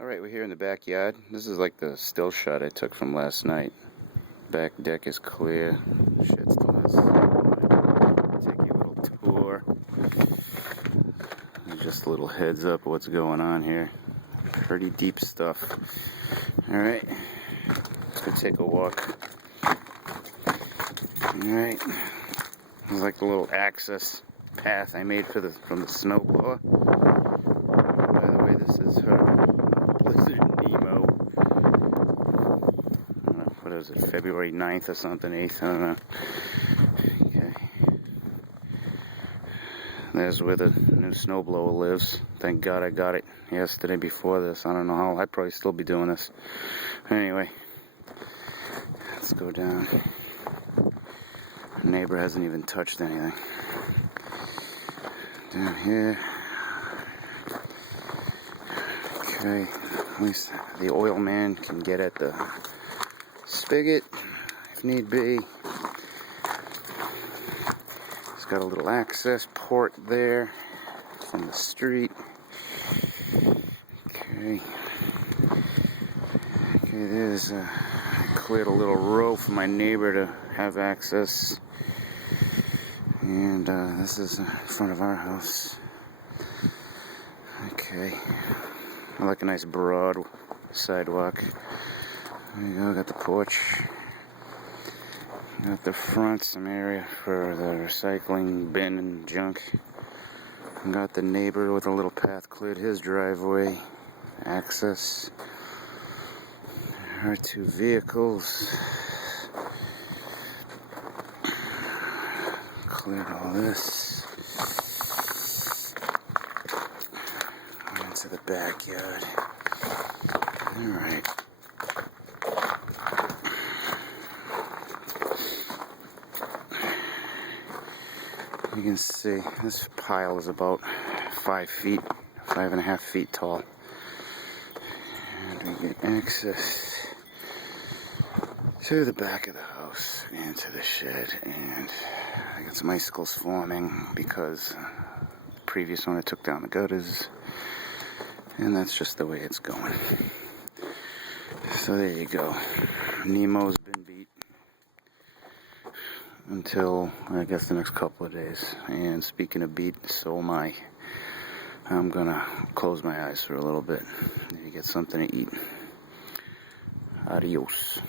Alright, we're here in the backyard. This is like the still shot I took from last night. Back deck is clear. Shed's still has. Take you a little tour. Just a little heads up of what's going on here. Pretty deep stuff. Alright, let's go take a walk. Alright, this is like the little access path I made from the snowblower. By the way, this is her blizzard Nemo. I don't know, what is it, February 9th or something, 8th, I don't know. Okay. There's where the new snowblower lives. Thank God I got it yesterday before this. I don't know how. I'd probably still be doing this. Anyway, let's go down. The neighbor hasn't even touched anything. Down here. Okay, at least the oil man can get at the spigot if need be. It's got a little access port there from the street. Okay, there's I cleared a little row for my neighbor to have access. And this is in front of our house. Okay, I like a nice broad sidewalk. There you go, got the porch. Got the front, some area for the recycling bin and junk. Got the neighbor with a little path cleared his driveway. Access. Our two vehicles. Cleared all this. Into the backyard. Alright. You can see this pile is about 5.5 feet tall. And we get access to the back of the house and to the shed. And I got some icicles forming because the previous owner took down the gutters. And that's just the way it's going. So there you go. Nemo's been beat until, I guess, the next couple of days. And speaking of beat, so am I. I'm gonna close my eyes for a little bit. Maybe get something to eat. Adios.